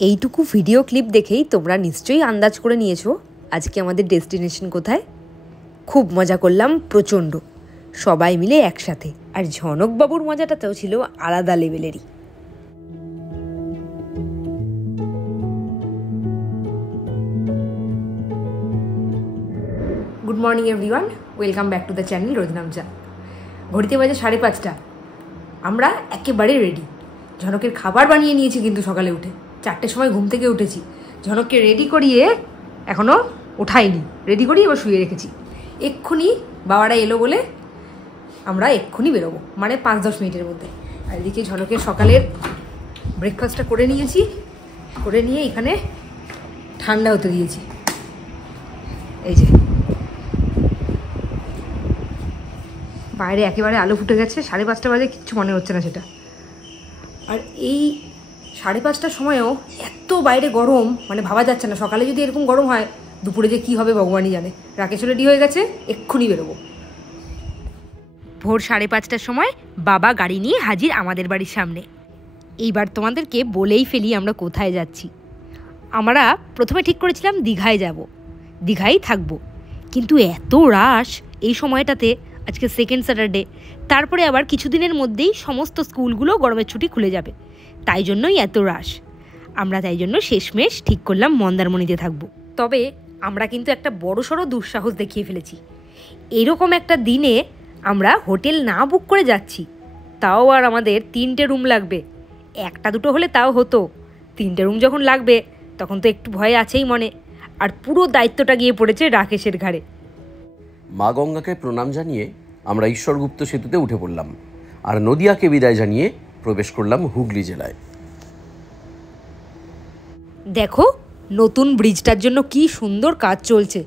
এইটুকু video clip দেখেই তোমরা নিশ্চয়ই আন্দাজ করে নিয়েছো আজকে আমাদের ডেস্টিনেশন কোথায়। খুব মজা করলাম প্রচণ্ড, সবাই মিলে একসাথে। আর ঝনকবাবুর মজাটাতেও ছিল আলাদা লেভেলেরই। Good morning everyone, welcome back to the channel Roznamcha. ঘড়িতে বাজে 5:30। আমরা একেবারে রেডি। ঝনকের খাবার বানিয়ে নিয়েছি কিন্তু সকালে উঠে 4টের সময় ঘুম থেকে উঠেছি। ঝনককে রেডি করিয়ে এখনও ওঠাইনি, রেডি করিয়ে এবার শুয়ে রেখেছি। এক্ষুনি বাবারা এলো বলে আমরা এক্ষুনি বেরোবো, মানে 5-10 মিনিটের মধ্যে। আর এদিকে ঝনকের সকালের ব্রেকফাস্টটা করে নিয়েছি, করে নিয়ে এখানে ঠান্ডা হতে দিয়েছি। এই যে বাইরে একেবারে আলো ফুটে গেছে, 5:30 বাজে, কিচ্ছু মনে হচ্ছে না সেটা। আর এই 5:30টার সময়ও এত বাইরে গরম, মানে ভাবা যাচ্ছে না। সকালে যদি এরকম গরম হয়, দুপুরে যে কী হবে ভগবানই জানে। রাকেশ রেডি হয়ে গেছে, এক্ষুনি বেরোবো। ভোর 5:30টার সময় বাবা গাড়ি নিয়ে হাজির আমাদের বাড়ির সামনে। এইবার তোমাদেরকে বলেই ফেলি আমরা কোথায় যাচ্ছি। আমরা প্রথমে ঠিক করেছিলাম দীঘায় যাব, দীঘায় থাকবো, কিন্তু এত রাশ এই সময়টাতে। আজকে সেকেন্ড স্যাটারডে, তারপরে আবার কিছুদিনের মধ্যেই সমস্ত স্কুলগুলো গরমের ছুটি খুলে যাবে, তাই জন্যই এত রাশ। আমরা তাই জন্য শেষমেশ ঠিক করলাম মন্দারমণিতে থাকব। তবে আমরা কিন্তু একটা বড়সড় দুঃসাহস দেখিয়ে ফেলেছি। এরকম একটা দিনে আমরা হোটেল না বুক করে যাচ্ছি, তাও আর আমাদের 3টে রুম লাগবে। 1-2 হলে তাও হতো, 3টে রুম যখন লাগবে তখন তো একটু ভয় আছেই মনে। আর পুরো দায়িত্বটা গিয়ে পড়েছে রাকেশের ঘাড়ে। মা গঙ্গাকে প্রণাম জানিয়ে আমরা ঈশ্বরগুপ্ত সেতুতে উঠে পড়লাম, আর নদিয়াকে বিদায় জানিয়ে প্রবেশ করলাম হুগলি জেলায়। দেখো নতুন ব্রিজটার জন্য কি সুন্দর কাজ চলছে।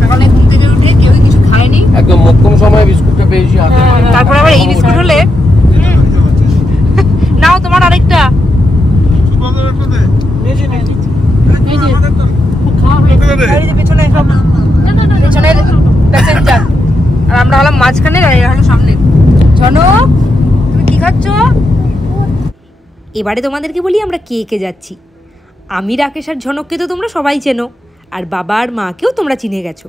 সকালে ঘুম থেকে উঠে কেউ কিছু খায়নি, একদম মোক্ষম সময় বিস্কুটটা পেয়েছি হাতে। তারপর আবার এই বিস্কুট হলে নাও তোমার আরেকটা। পেছনের প্যাসেঞ্জার আর আমরা হলাম মাঝখানে, সামনে। ঝনক তুমি কি খাচ্ছ? এবারে তোমাদেরকে বলি আমরা কে কে যাচ্ছি। আমি, রাকেশ আর ঝনককে তো তোমরা সবাই চেনো, আর বাবা আর মাকেও তোমরা চিনে গেছো।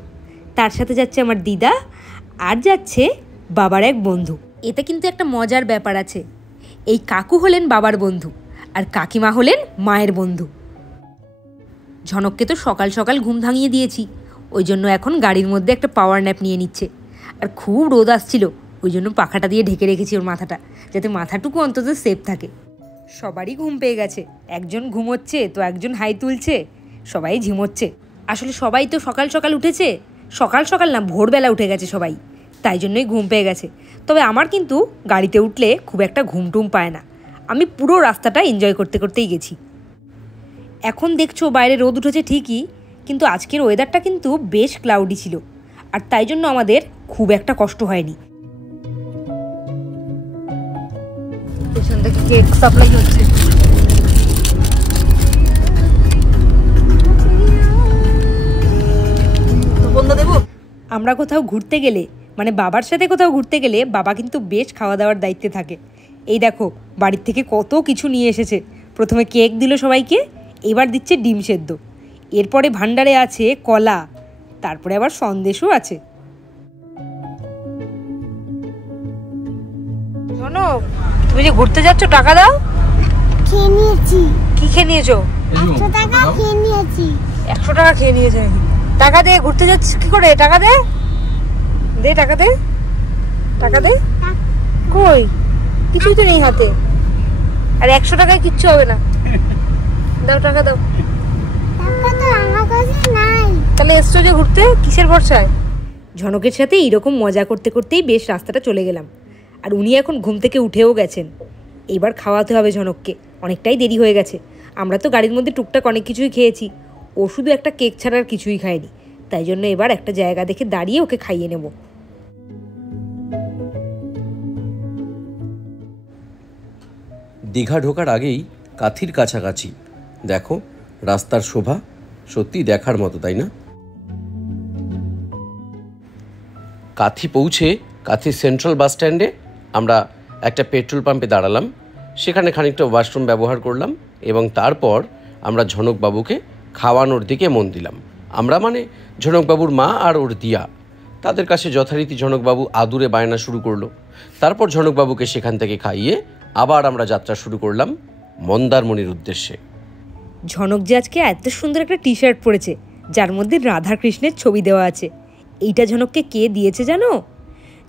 তার সাথে যাচ্ছে আমার দিদা, আর যাচ্ছে বাবার এক বন্ধু। এতে কিন্তু একটা মজার ব্যাপার আছে। এই কাকু হলেন বাবার বন্ধু, আর কাকিমা হলেন মায়ের বন্ধু। ঝনককে তো সকাল সকাল ঘুম ভাঙিয়ে দিয়েছি, ওই জন্য এখন গাড়ির মধ্যে একটা পাওয়ার ন্যাপ নিয়ে নিচ্ছে। আর খুব রোদ আসছিল, ওই জন্য পাখাটা দিয়ে ঢেকে রেখেছি ওর মাথাটা, যাতে মাথাটুকু অন্তত সেফ থাকে। সবারই ঘুম পেয়ে গেছে, একজন ঘুমোচ্ছে তো একজন হাই তুলছে, সবাই ঝিমোচ্ছে। আসলে সবাই তো সকাল সকাল উঠেছে, সকাল সকাল না ভোরবেলা উঠে গেছে সবাই, তাই জন্যই ঘুম পেয়ে গেছে। তবে আমার কিন্তু গাড়িতে উঠলে খুব একটা ঘুমটুম পায় না, আমি পুরো রাস্তাটা এনজয় করতে করতেই গেছি। এখন দেখছো বাইরে রোদ উঠেছে ঠিকই, কিন্তু আজকের ওয়েদারটা কিন্তু বেশ ক্লাউডি ছিল, আর তাই জন্য আমাদের খুব একটা কষ্ট হয়নি। পেছন থেকে কেক সাপ্লাই হচ্ছে। আমরা কোথাও ঘুরতে গেলে, মানে বাবার সাথে কোথাও ঘুরতে গেলে, বাবা কিন্তু বেশ খাওয়া দাওয়ার দায়িত্বে থাকে। এই দেখো বাড়ির থেকে কত কিছু নিয়ে এসেছে। প্রথমে কেক দিল সবাইকে, এবার দিচ্ছে ডিম সেদ্ধ, এরপরে ভান্ডারে আছে কলা, তারপরে আবার সন্দেশও আছে। শোনো, তুমি যে ঘুরতে যাচ্ছ টাকা দাও। খেয়ে নিয়েছি। কি খেয়ে নিয়েছো? 100 টাকা খেয়ে নিয়েছি। 100 টাকা খেয়ে নিয়েছে নাকি? টাকা দে, ঘুরতে যাচ্ছিস কি করে? টাকা দে, দে টাকা দে, টাকা দে। কই কিছুই তো নেই হাতে, আর 100 টাকায় কিচ্ছু হবে না। দাও টাকা দাও। টাকা তো আমার কাছে নাই। তাহলে এসছো যে ঘুরতে, কিসের ভরসায়? ঝনকের সাথে এইরকম মজা করতে করতেই বেশ রাস্তাটা চলে গেলাম। আর উনি এখন ঘুম থেকে উঠেও গেছেন। এইবার খাওয়াতে হবে ঝনককে, অনেকটাই দেরি হয়ে গেছে। আমরা তো গাড়ির মধ্যে টুকটাক অনেক কিছুই খেয়েছি, ও শুধু একটা কেক ছাড়া আর কিছুই খায়নি, তাই জন্য এবার একটা জায়গা দেখে দাঁড়িয়ে ওকে খাইয়ে নেব। দীঘা ঢোকার আগেই কাথির কাছাকাছি। দেখো রাস্তার শোভা সত্যি দেখার মতো, তাই না? কাথি পৌঁছে কাথি সেন্ট্রাল বাস স্ট্যান্ডে আমরা একটা পেট্রোল পাম্পে দাঁড়ালাম, সেখানে খানিকটা ওয়াশরুম ব্যবহার করলাম এবং তারপর আমরা ঝনকবাবুকে খাওয়ানোর দিকে মন দিলাম। আমরা মানে ঝনকবাবুর মা আর ওর দিয়া। তাদের কাছে যথারীতি ঝনকবাবু আদুরে বায়না শুরু করলো। তারপর ঝনকবাবুকে সেখান থেকে খাইয়ে আবার আমরা যাত্রা শুরু করলাম মন্দারমণির উদ্দেশ্যে। ঝনক যে আজকে এত সুন্দর একটা টি শার্ট পরেছে যার মধ্যে রাধাকৃষ্ণের ছবি দেওয়া আছে। এইটা ঝনককে কে দিয়েছে জানো?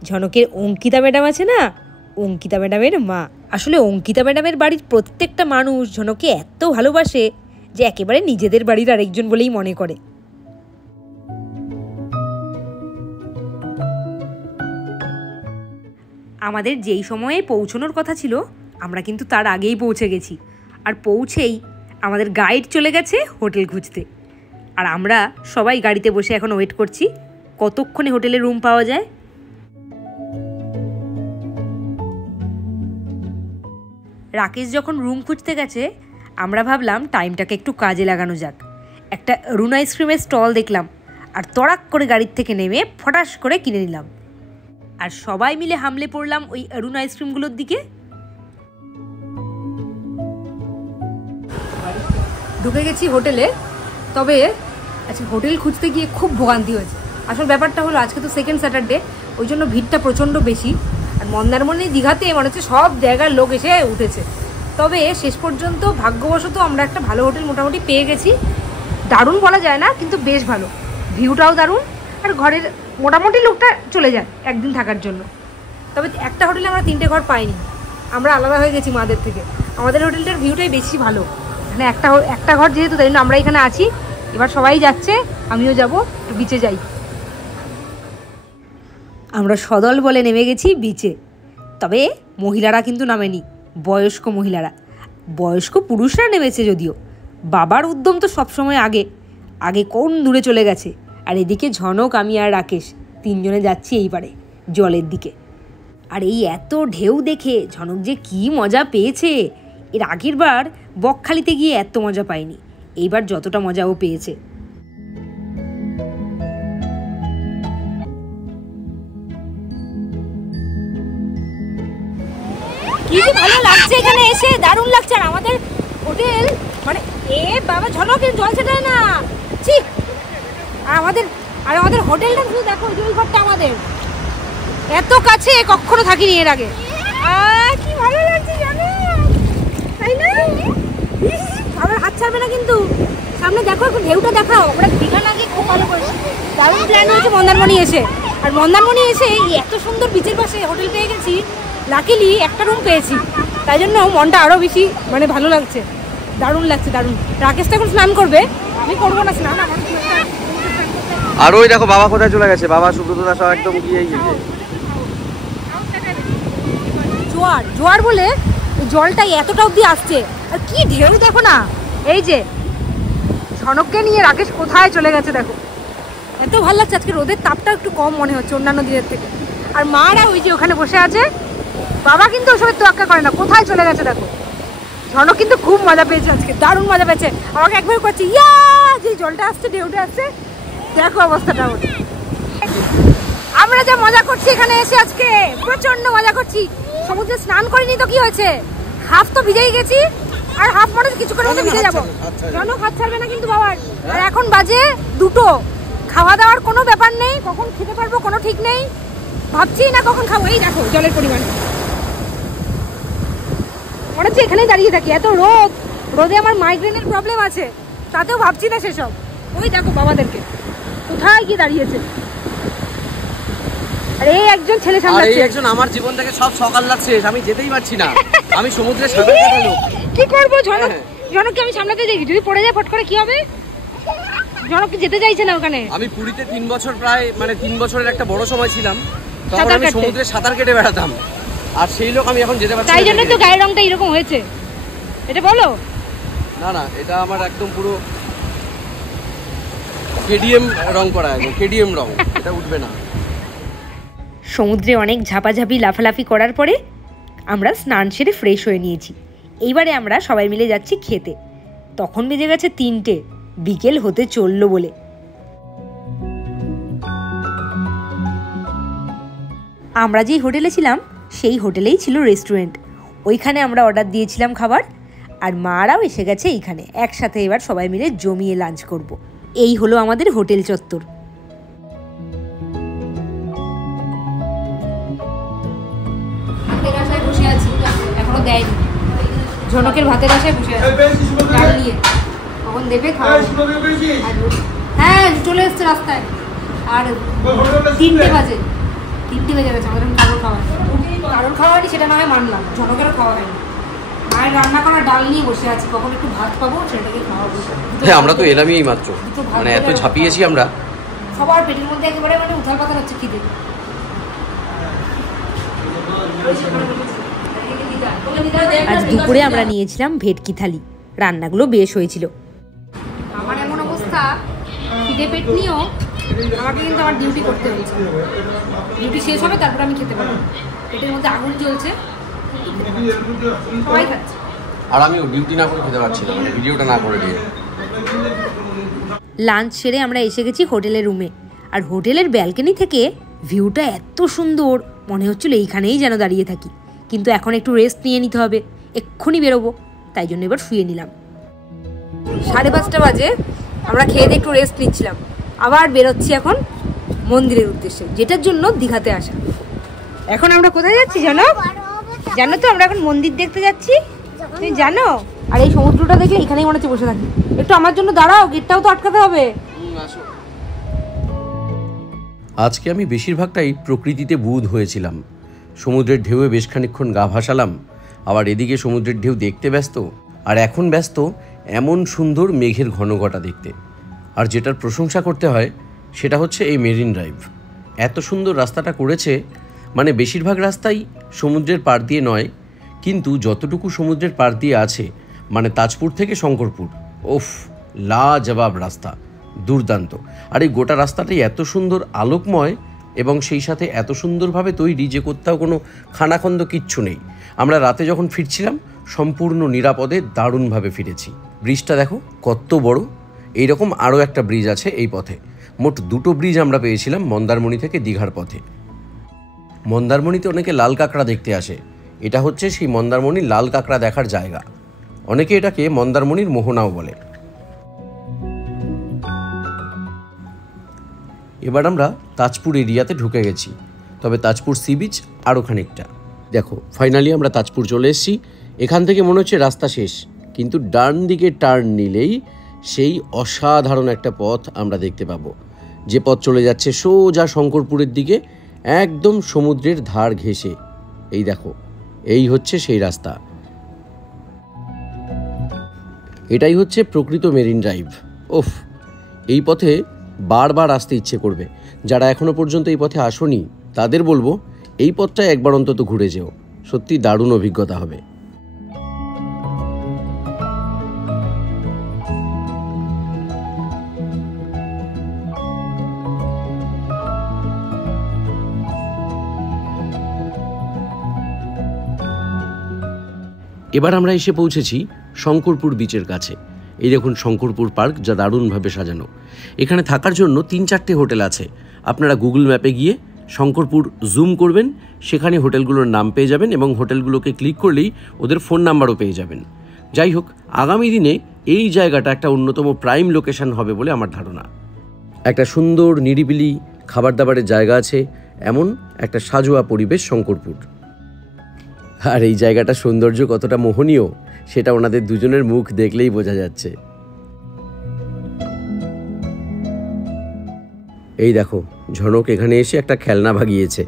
ঝনকের অঙ্কিতা ম্যাডাম আছে না, অঙ্কিতা ম্যাডামের মা। আসলে অঙ্কিতা ম্যাডামের বাড়ির প্রত্যেকটা মানুষ ঝনককে এত ভালোবাসে যে একেবারে নিজেদের বাড়ির আরেকজন বলেই মনে করে। আমাদের যেই সময়ে পৌঁছানোর কথা ছিল আমরা কিন্তু তার আগেই পৌঁছে গেছি, আর পৌঁছেই আমাদের গাইড চলে গেছে হোটেল খুঁজতে। আর আমরা সবাই গাড়িতে বসে এখন ওয়েট করছি কতক্ষণে হোটেলে রুম পাওয়া যায়। রাকেশ যখন রুম খুঁজতে গেছে আমরা ভাবলাম টাইমটাকে একটু কাজে লাগানো যাক। একটা অরুণ আইসক্রিমের স্টল দেখলাম আর তড়াক করে গাড়ির থেকে নেমে ফটাস করে কিনে নিলাম। আর সবাই মিলে হামলে পড়লাম ওই অরুণ আইসক্রিমগুলোর দিকে। ঢুকে গেছি হোটেলে। তবে আচ্ছা, হোটেল খুঁজতে গিয়ে খুব ভোগান্তি হয়েছে। আসল ব্যাপারটা হলো আজকে তো সেকেন্ড স্যাটারডে, ওই জন্য ভিড়টা প্রচণ্ড বেশি। আর মন্দারমণি দীঘাতে মনে হচ্ছে সব জায়গার লোক এসে উঠেছে। তবে শেষ পর্যন্ত ভাগ্যবশত আমরা একটা ভালো হোটেল মোটামুটি পেয়ে গেছি। দারুণ বলা যায় না, কিন্তু বেশ ভালো, ভিউটাও দারুণ। আর ঘরের মোটামুটি লোকটা চলে যায় একদিন থাকার জন্য। তবে একটা হোটেলে আমরা 3টে ঘর পাইনি, আমরা আলাদা হয়ে গেছি মাদের থেকে। আমাদের হোটেলটার ভিউটাই বেশি ভালো। মানে একটা ঘর যেহেতু, তাই জন্য আমরা এখানে আছি। এবার সবাই যাচ্ছে, আমিও যাব, একটু বিচে যাই। আমরা সদল বলে নেমে গেছি বিচে। তবে মহিলারা কিন্তু নামেনি, বয়স্ক মহিলারা। বয়স্ক পুরুষরা নেমেছে যদিও। বাবার উদ্যম তো সবসময় আগে আগে কোন দূরে চলে গেছে। আর এদিকে ঝনক, আমি আর রাকেশ 3 জনে যাচ্ছি এইবারে জলের দিকে। আর এই এত ঢেউ দেখে ঝনক যে কী মজা পেয়েছে। এর আগের বার বকখালিতে গিয়ে এত মজা পায়নি, এইবার যতটা মজা ও পেয়েছে। কি ভালো লাগছে এখানে এসে, দারুণ লাগছে। আর আমাদের হোটেল মানে বাবা ঝনকের জল ছেটায় না। ঠিক আমাদের হোটেলটা শুধু দেখো, ওই ঘরটা আমাদের এত কাছে কখনো থাকিনি এর আগে। কি ভালো লাগছে জানো, তাই না? আমার হাত ছাড়বে না কিন্তু। সামনে দেখো, একটু ঢেউটা দেখাও। আমরা দীঘা আগে খুব ভালো করেছি। দারুণ প্ল্যান হয়েছে মন্দারমণি এসে। আর মন্দারমণি এসে এত সুন্দর বিচের পাশে হোটেল পেয়ে গেছি। লাকিলি একটা রুম পেয়েছি, তাই জন্য মনটা আরও বেশি মানে ভালো লাগছে। দারুণ লাগছে, দারুণ। রাকেশ তো এখন স্নান করবে, আমি করবো না স্নান। আর ওই দেখো বাবা কোথায় চলে গেছে, বাবা সুব্রতদা সব একদম গিয়েই গেছে। জোয়ার বলে জলটা এতটা অব্দি আসছে। আর কি ঢেউ দেখো না। এই যে ঝনককে নিয়ে রাকেশ কোথায় চলে গেছে দেখো। এত ভালো লাগছে। আজকে রোদের তাপটা একটু কম মনে হচ্ছে অন্যান্য দিনের থেকে। আর মারা ওই যে ওখানে বসে আছে। বাবা কিন্তু ওসবের তোয়াক্কা করে না, কোথায় চলে গেছে দেখো। ঝনক কিন্তু খুব মজা পেয়েছে আজকে, দারুণ মজা পেয়েছে। আমাকে একবার করছে ইয়া, যে জলটা আসছে, ঢেউটা আসছে, দেখো অবস্থাটা ওর। আমরা যা মজা করছি এখানে এসে, আজকে প্রচন্ড মজা করছি। সমুদ্রে স্নান করিনি তো কি হয়েছে, হাফ তো ভিজেই গেছি, আর হাফ মনে কিছু করে মধ্যে ভিজে যাবো। ঝনক হাত ছাড়বে না কিন্তু বাবার। আর এখন বাজে 2টো, খাওয়া দাওয়ার কোনো ব্যাপার নেই, কখন খেতে পারবো কোনো ঠিক নেই। ভাবছি না কখন খাবো। এই দেখো জলের পরিমাণ, মনে হচ্ছে এখানেই দাঁড়িয়ে থাকি। এত রোদে আমার মাইগ্রেনের প্রবলেম আছে, তাতেও ভাবছি না সেসব। ওই দেখো বাবাদেরকে কোথায় গিয়ে দাঁড়িয়েছে। আর এই একজন ছেলে সামলাচ্ছে। একজন আমার জীবন থেকে সব সকাল লাগছে, আমি যেতেই পারছি না। আমি সমুদ্রে সাঁতার কাটালো, কি করবো? জনককে আমি সামলাতে দেখি, যদি পড়ে যায় ফট করে কি হবে? জনক যেতে চাইছে না ওখানে। আমি পুরীতে 3 বছর, প্রায় মানে 3 বছরের একটা বড় সময় ছিলাম, তখন আমি সমুদ্রে সাঁতার কেটে বেড়াতাম। আর সেই লোক আমি এখন যেতে পারছি না। তাই জন্য তো গায়ের রংটা এরকম হয়েছে, এটা বলো। না এটা আমার একদম পুরো কেডিএম রং করা, একদম কেডিএম রং, এটা উঠবে না। সমুদ্রে অনেক ঝাপাঝাপি লাফালাফি করার পরে আমরা স্নান সেরে ফ্রেশ হয়ে নিয়েছি। এইবারে আমরা সবাই মিলে যাচ্ছি খেতে। তখন বেজে গেছে 3টে, বিকেল হতে চললো বলে। আমরা যেই হোটেলে ছিলাম সেই হোটেলেই ছিল রেস্টুরেন্ট, ওইখানে আমরা অর্ডার দিয়েছিলাম খাবার। আর মারাও এসে গেছে এইখানে, একসাথে এবার সবাই মিলে জমিয়ে লাঞ্চ করব। এই হলো আমাদের হোটেল চত্বর। বসে আছি, এখনো দেয়নি। ঝনকের ভাতের আশায় বসে আছি, ডাল নিয়ে কখন দেবে খাওয়া। হ্যাঁ চলে এসছে রাস্তায়, আর 3টে বাজে গেছে। আমাদের কারোর খাওয়া হয়নি, সেটা না হয় মানলাম, ঝনকেরও খাওয়া হয়নি। মায়ের রান্না করা ডাল নিয়ে বসে আছি, কখন একটু ভাত পাবো সেটাকে খাওয়াবো। হ্যাঁ আমরা তো এলামই এই মাত্র, মানে এত ঝাঁপিয়েছি আমরা, সবার পেটের মধ্যে একেবারে মানে উথাল পাতাল হচ্ছে খিদে। আজ দুপুরে আমরা নিয়েছিলাম ভেটকি থালি, রান্নাগুলো বেশ হয়েছিল। আমার এমন অবস্থা, খিদে পেট নিয়েও আমাকে কিন্তু আমার ডিউটি করতে হয়েছে। ডিউটি শেষ হবে তারপর আমি খেতে পারবো, পেটের মধ্যে আগুন জ্বলছে, সবাই খাচ্ছে। আর আমিও ডিউটি না করে খেতে পারছি না, মানে ভিডিওটা না করে দিয়ে। লাঞ্চ সেরে আমরা এসে গেছি হোটেলের রুমে, আর হোটেলের ব্যালকনি থেকে ভিউটা এত সুন্দর, মনে হচ্ছিল এইখানেই যেন দাঁড়িয়ে থাকি। কিন্তু এখন একটু রেস্ট নিয়ে নিতে হবে, এক্ষুনি বেরোবো, তাই জন্য এবার শুয়ে নিলাম। 5:30 বাজে, আমরা খেয়ে দিয়ে একটু রেস্ট নিচ্ছিলাম, আবার বেরোচ্ছি এখন মন্দিরের উদ্দেশ্যে, যেটার জন্য দীঘাতে আসা। এখন আমরা কোথায় যাচ্ছি জানো? জানো তো আমরা এখন মন্দির দেখতে যাচ্ছি, তুমি জানো? আর এই সমুদ্রটা দেখলে এখানেই মনে হচ্ছে বসে থাকি। একটু আমার জন্য দাঁড়াও, গেটটাও তো আটকাতে হবে। আজকে আমি বেশিরভাগটাই প্রকৃতিতে বুঁদ হয়েছিলাম। সমুদ্রের ঢেউয়ে বেশ খানিকক্ষণ গা ভাসালাম, আবার এদিকে সমুদ্রের ঢেউ দেখতে ব্যস্ত, আর এখন ব্যস্ত এমন সুন্দর মেঘের ঘনঘটা দেখতে। আর যেটার প্রশংসা করতে হয় সেটা হচ্ছে এই মেরিন ড্রাইভ। এত সুন্দর রাস্তাটা করেছে, মানে বেশিরভাগ রাস্তাই সমুদ্রের পাড় দিয়ে নয়, কিন্তু যতটুকু সমুদ্রের পাড় দিয়ে আছে, মানে তাজপুর থেকে শঙ্করপুর, ওফ লাজবাব রাস্তা, দুর্দান্ত। আর এই গোটা রাস্তাটাই এত সুন্দর আলোকময় এবং সেই সাথে এত সুন্দরভাবে তৈরি যে কোথাও কোনো খানাখন্দ কিচ্ছু নেই। আমরা রাতে যখন ফিরছিলাম সম্পূর্ণ নিরাপদে দারুণভাবে ফিরেছি। ব্রিজটা দেখো কত বড়। এইরকম আরও একটা ব্রিজ আছে এই পথে। মোট 2টো ব্রিজ আমরা পেয়েছিলাম মন্দারমণি থেকে দীঘার পথে। মন্দারমণিতে অনেকে লাল কাঁকড়া দেখতে আসে, এটা হচ্ছে সেই মন্দারমণির লাল কাঁকড়া দেখার জায়গা। অনেকে এটাকে মন্দারমণির মোহনাও বলে। এবার আমরা তাজপুর এরিয়াতে ঢুকে গেছি, তবে তাজপুর সি বিচ আরও খানিকটা। দেখো ফাইনালি আমরা তাজপুর চলে এসেছি। এখান থেকে মনে হচ্ছে রাস্তা শেষ, কিন্তু ডান দিকে টার্ন নিলেই সেই অসাধারণ একটা পথ আমরা দেখতে পাবো, যে পথ চলে যাচ্ছে সোজা শঙ্করপুরের দিকে, একদম সমুদ্রের ধার ঘেঁষে। এই দেখো, এই হচ্ছে সেই রাস্তা। এটাই হচ্ছে প্রকৃত মেরিন ড্রাইভ। ওফ, এই পথে বারবার আসতে ইচ্ছে করবে। যারা এখনো পর্যন্ত এই পথে আসোনি তাদের বলবো এই পথটা একবার অন্তত ঘুরে যেও, সত্যি দারুণ অভিজ্ঞতা হবে। এবার আমরা এসে পৌঁছেছি শঙ্করপুর বিচের কাছে। এই দেখুন শঙ্করপুর পার্ক, যা দারুণভাবে সাজানো। এখানে থাকার জন্য 3-4টে হোটেল আছে। আপনারা গুগল ম্যাপে গিয়ে শঙ্করপুর জুম করবেন, সেখানে হোটেলগুলোর নাম পেয়ে যাবেন এবং হোটেলগুলোকে ক্লিক করলেই ওদের ফোন নাম্বারও পেয়ে যাবেন। যাই হোক, আগামী দিনে এই জায়গাটা একটা অন্যতম প্রাইম লোকেশন হবে বলে আমার ধারণা। একটা সুন্দর নিরিবিলি খাবার দাবারের জায়গা আছে, এমন একটা সাজোয়া পরিবেশ শঙ্করপুর। আর এই জায়গাটার সৌন্দর্য কতটা মোহনীয় সেটা ওনাদের দুজনের মুখ দেখলেই বোঝা যাচ্ছে। এই দেখো, ঝনক এখানে এসে একটা খেলনা ভাগিয়েছে।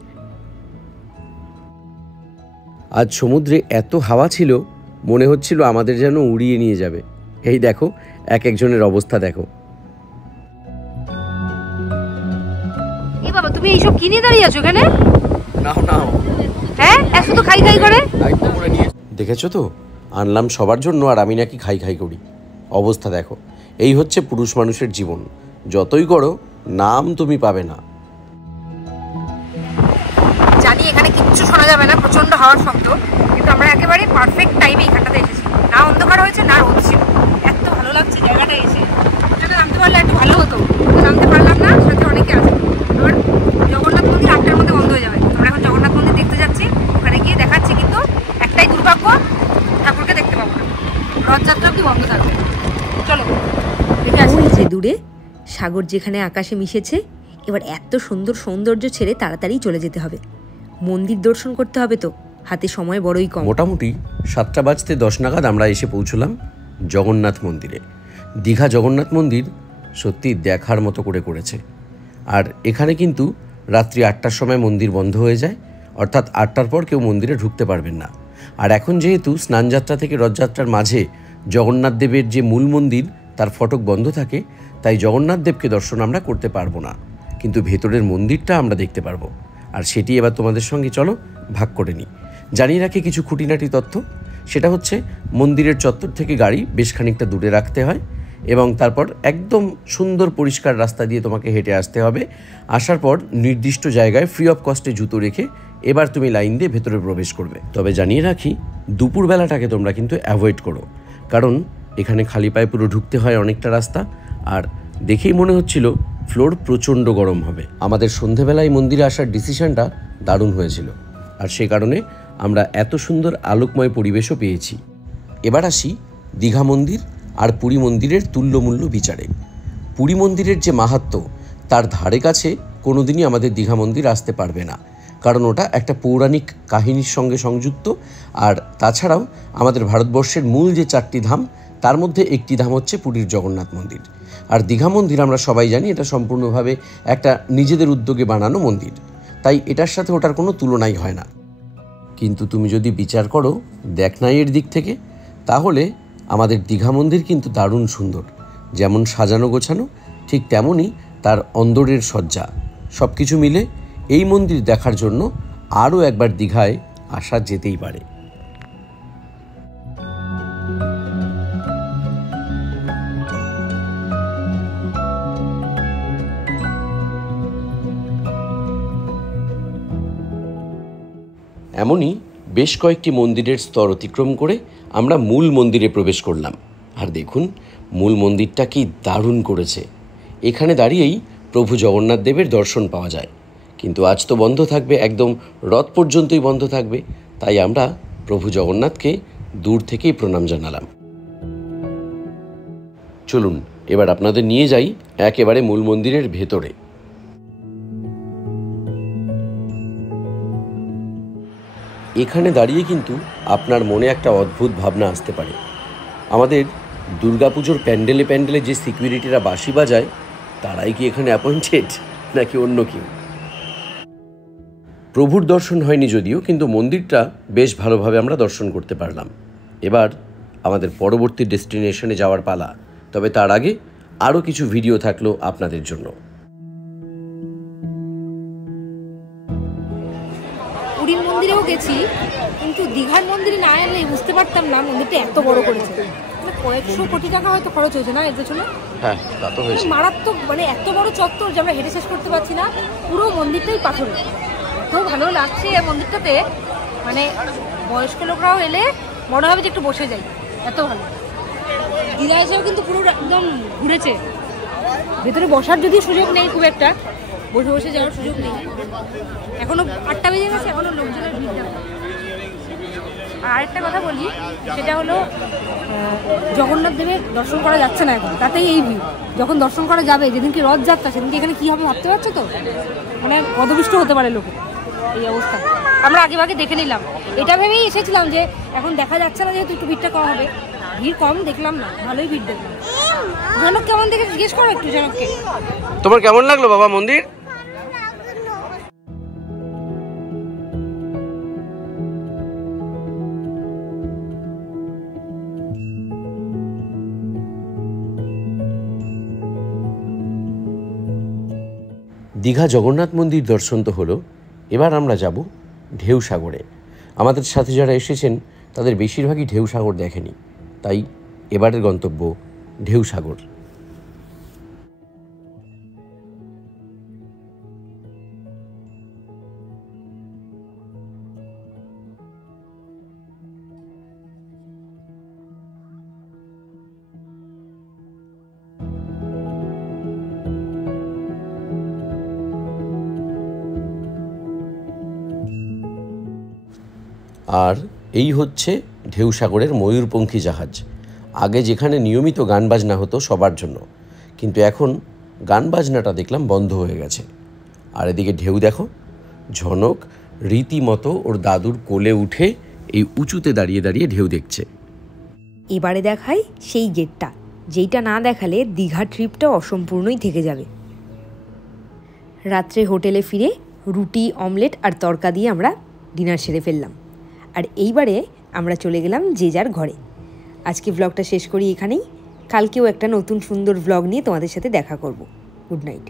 আজ সমুদ্রে এত হাওয়া ছিল, মনে হচ্ছিল আমাদের যেন উড়িয়ে নিয়ে যাবে। এই দেখো এক একজনের অবস্থা দেখো। এই বাবা, তুমি এইসব কিনে দাঁড়িয়ে আছো এখানে? নাও নাও। হ্যাঁ, শুধু খাই খাই করে। দেখেছো তো, আনলাম সবার জন্য আর আমি নাকি খাই খাই করি। অবস্থা দেখো। এই হচ্ছে পুরুষ মানুষের জীবন, যতই করো নাম তুমি পাবে না। জানি এখানে কিচ্ছু শোনা যাবে না, প্রচন্ড হাওয়ার শব্দ, কিন্তু আমরা একেবারে পারফেক্ট টাইমে এখানটাতে এসেছি। না অন্ধকার হয়েছে না রোদ ছিল, এত ভালো লাগছে জায়গাটা এসে। এখানে নামতে পারলে একটু ভালো হতো, নামতে পারলাম না, সাথে অনেকে আছে। আবার জগন্নাথ মন্দির 8টার মধ্যে বন্ধ হয়ে যাবে। আমরা এখন জগন্নাথ মন্দির দেখতে যাচ্ছি, ওখানে গিয়ে ঠাকুরকে দেখতে পাবো না, রথযাত্রা কি বন্ধ থাকবে। চলো দেখে আসি। যে দূরে সাগর যেখানে আকাশে মিশেছে, এবার এত সুন্দর সৌন্দর্য ছেড়ে তাড়াতাড়ি চলে যেতে হবে, মন্দির দর্শন করতে হবে, তো হাতে সময় বড়ই কম। মোটামুটি 7টা বাজতে 10 নাগাদ আমরা এসে পৌঁছলাম জগন্নাথ মন্দিরে। দীঘা জগন্নাথ মন্দির সত্যি দেখার মতো করে করেছে। আর এখানে কিন্তু রাত্রি 8টার সময় মন্দির বন্ধ হয়ে যায়, অর্থাৎ 8টার পর কেউ মন্দিরে ঢুকতে পারবেন না। আর এখন যেহেতু স্নানযাত্রা থেকে রথযাত্রার মাঝে জগন্নাথ দেবের যে মূল মন্দির তার ফটক বন্ধ থাকে, তাই জগন্নাথ দেবকে দর্শন আমরা করতে পারবো না, কিন্তু ভেতরের মন্দিরটা আমরা দেখতে পারবো। আর সেটি এবার তোমাদের সঙ্গে চলো ভাগ করে নিই। জানিয়ে রাখি কিছু খুঁটিনাটি তথ্য। সেটা হচ্ছে মন্দিরের চত্বর থেকে গাড়ি বেশ খানিকটা দূরে রাখতে হয় এবং তারপর একদম সুন্দর পরিষ্কার রাস্তা দিয়ে তোমাকে হেঁটে আসতে হবে। আসার পর নির্দিষ্ট জায়গায় ফ্রি অফ কস্টে জুতো রেখে এবার তুমি লাইন দিয়ে ভেতরে প্রবেশ করবে। তবে জানিয়ে রাখি, দুপুরবেলাটাকে তোমরা কিন্তু অ্যাভয়েড করো, কারণ এখানে খালি পায়ে পুরো ঢুকতে হয় অনেকটা রাস্তা। আর দেখেই মনে হচ্ছিল ফ্লোর প্রচণ্ড গরম হবে। আমাদের সন্ধেবেলায় মন্দিরে আসার ডিসিশনটা দারুণ হয়েছিল, আর সে কারণে আমরা এত সুন্দর আলোকময় পরিবেশও পেয়েছি। এবার আসি দীঘা মন্দির আর পুরী মন্দিরের তুল্যমূল্য বিচারে। পুরী মন্দিরের যে মাহাত্ম্য, তার ধারে কাছে কোনোদিনই আমাদের দীঘা মন্দির আসতে পারবে না, কারণ ওটা একটা পৌরাণিক কাহিনীর সঙ্গে সংযুক্ত। আর তাছাড়াও আমাদের ভারতবর্ষের মূল যে 4টি ধাম, তার মধ্যে একটি ধাম হচ্ছে পুরীর জগন্নাথ মন্দির। আর দীঘা মন্দির আমরা সবাই জানি এটা সম্পূর্ণভাবে একটা নিজেদের উদ্যোগে বানানো মন্দির, তাই এটার সাথে ওটার কোনো তুলনাই হয় না। কিন্তু তুমি যদি বিচার করো দেখনাইয়ের দিক থেকে, তাহলে আমাদের দীঘা মন্দির কিন্তু দারুণ সুন্দর। যেমন সাজানো গোছানো, ঠিক তেমনই তার অন্দরের সজ্জা। সব কিছু মিলে এই মন্দির দেখার জন্য আরও একবার দীঘায় আসা যেতেই পারে। এমনই বেশ কয়েকটি মন্দিরের স্তর অতিক্রম করে আমরা মূল মন্দিরে প্রবেশ করলাম। আর দেখুন মূল মন্দিরটা কি দারুণ করেছে। এখানে দাঁড়িয়েই প্রভু জগন্নাথ দেবের দর্শন পাওয়া যায়, কিন্তু আজ তো বন্ধ থাকবে, একদম রথ পর্যন্তই বন্ধ থাকবে, তাই আমরা প্রভু জগন্নাথকে দূর থেকেই প্রণাম জানালাম। চলুন এবার আপনাদের নিয়ে যাই একেবারে মূল মন্দিরের ভেতরে। এখানে দাঁড়িয়ে কিন্তু আপনার মনে একটা অদ্ভুত ভাবনা আসতে পারে, আমাদের দুর্গাপুজোর প্যান্ডেলে প্যান্ডেলে যে সিকিউরিটিরা বাঁশি বাজায়, তারাই কি এখানে অ্যাপয়েন্টেড নাকি অন্য কেউ? প্রভুর দর্শন হয়নি যদিও, কিন্তু মন্দিরটা বেশ ভালোভাবে আমরা দর্শন করতে পারলাম। এবার আমাদের পরবর্তী ডেস্টিনেশনে যাওয়ার পালা, তবে তার আগে আরও কিছু ভিডিও থাকলো আপনাদের জন্য। পুরীর মন্দিরেও গেছি, কিন্তু দীঘার মন্দিরে না এলে বুঝতে পারতাম না মন্দিরটা এত বড় করেছে। মানে কয়েকশো কোটি টাকা হয়তো খরচ হয়েছে না এর পেছনে? হ্যাঁ, তা তো হয়েছে। মারাত্মক, মানে এত বড় চত্বর যে আমরা হেঁটে শেষ করতে পারছি না, পুরো মন্দিরটাই পাথরের। এত ভালো লাগছে এই মন্দিরটাতে, মানে বয়স্ক লোকরাও এলে মনে হবে যে একটু বসে যাই, এত ভালো। দীঘা এসেও কিন্তু পুরো একদম ঘুরেছে। ভেতরে বসার যদি সুযোগ নেই খুব একটা, বসে বসে যাওয়ার সুযোগ নেই। এখনো 8টা বেজে গেছে, এখনো লোকজনের ভিড় দেখো। আর আরেকটা কথা বলি, সেটা হলো জগন্নাথ দেবের দর্শন করা যাচ্ছে না এখন, তাতেই এই ভিড়। যখন দর্শন করা যাবে, যেদিনকে রথযাত্রা, সেদিনকে এখানে কী হবে ভাবতে পারছো তো? মানে পদবিষ্ট হতে পারে লোকে, এই অবস্থা। আমরা আগে ভাগে দেখে নিলাম, এটা ভেবেই এসেছিলাম যে এখন দেখা যাচ্ছে না, যেহেতু একটু ভিড়টা কম হবে। ভিড় কম দেখলাম না, ভালোই ভিড় দেখলাম। জনক কেমন দেখে জিজ্ঞেস করো একটু জনককে। তোমার কেমন লাগলো বাবা মন্দির? দীঘা জগন্নাথ মন্দির দর্শন তো হলো, এবার আমরা যাব ঢেউ সাগরে। আমাদের সাথে যারা এসেছেন তাদের বেশিরভাগই ঢেউ সাগর দেখেনি, তাই এবারের গন্তব্য ঢেউ সাগর। আর এই হচ্ছে ঢেউসাগরের ময়ূরপঙ্খী জাহাজ। আগে যেখানে নিয়মিত গান বাজনা হতো সবার জন্য, কিন্তু এখন গান বাজনাটা দেখলাম বন্ধ হয়ে গেছে। আর এদিকে ঢেউ দেখো, ঝনক রীতিমতো ওর দাদুর কোলে উঠে এই উঁচুতে দাঁড়িয়ে দাঁড়িয়ে ঢেউ দেখছে। এবারে দেখাই সেই গেটটা, যেইটা না দেখালে দীঘা ট্রিপটা অসম্পূর্ণই থেকে যাবে। রাত্রে হোটেলে ফিরে রুটি, অমলেট আর তড়কা দিয়ে আমরা ডিনার সেরে ফেললাম। আর এইবারে আমরা চলে গেলাম যে যার ঘরে। আজকে ব্লগটা শেষ করি এখানেই। কালকেও একটা নতুন সুন্দর ব্লগ নিয়ে তোমাদের সাথে দেখা করব। Good night.